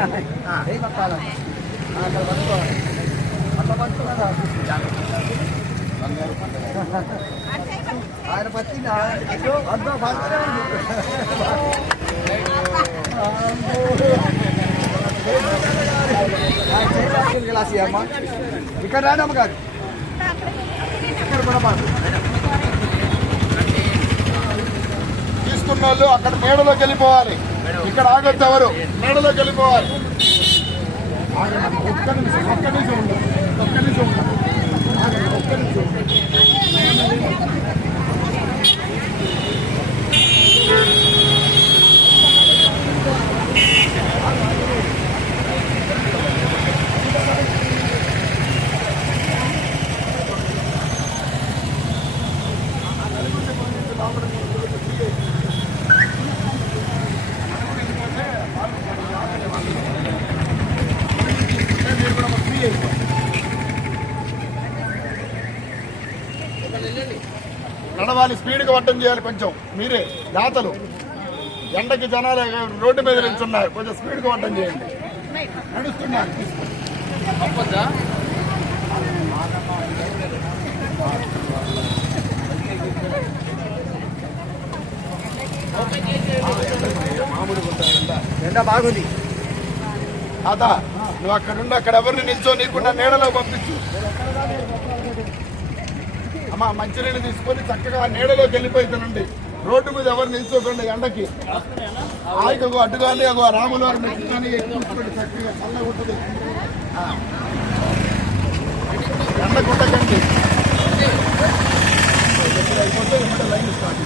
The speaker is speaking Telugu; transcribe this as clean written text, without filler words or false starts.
అక్కడ పట్టుకోవాలి అట్లా పట్టుకున్నా ఆయన పట్టింది అంతా పడుతూనే ఉంది అమ్మ ఇక్కడ రాండి అమ్మగారు ఇక్కడ కూడా తీసుకున్న వాళ్ళు అక్కడ మేడలోకి వెళ్ళిపోవాలి ఇక్కడ ఆగొద్దు ఎవరు మేడలోకి వెళ్ళిపోవాలి ఒక్క నిమిషం నడవాలి స్పీడ్గా వడ్డం చేయాలి కొంచెం మీరే దాతలు ఎండకి జనాలు రోడ్డు మీద నిల్చున్నారు కొంచెం స్పీడ్గా వడ్డం చేయండి నడుస్తున్నారు ఎండ బాగుంది తాత నువ్వు అక్కడుండి అక్కడ ఎవరిని నిల్చో నీకుండా నీడలో పంపించు అమ్మా మంచినీళ్ళు తీసుకొని చక్కగా నీడలోకి వెళ్ళిపోతుందండి రోడ్డు మీద ఎవరు నిల్చోకండి ఎండకి ఆయనకు అడ్డుగాని అగో రాములు వారిని చూసుకోండి చక్కగా చల్లగా ఉంటుంది ఎండ కుట్టకండి అయిపోతే లైన్ స్టార్ట్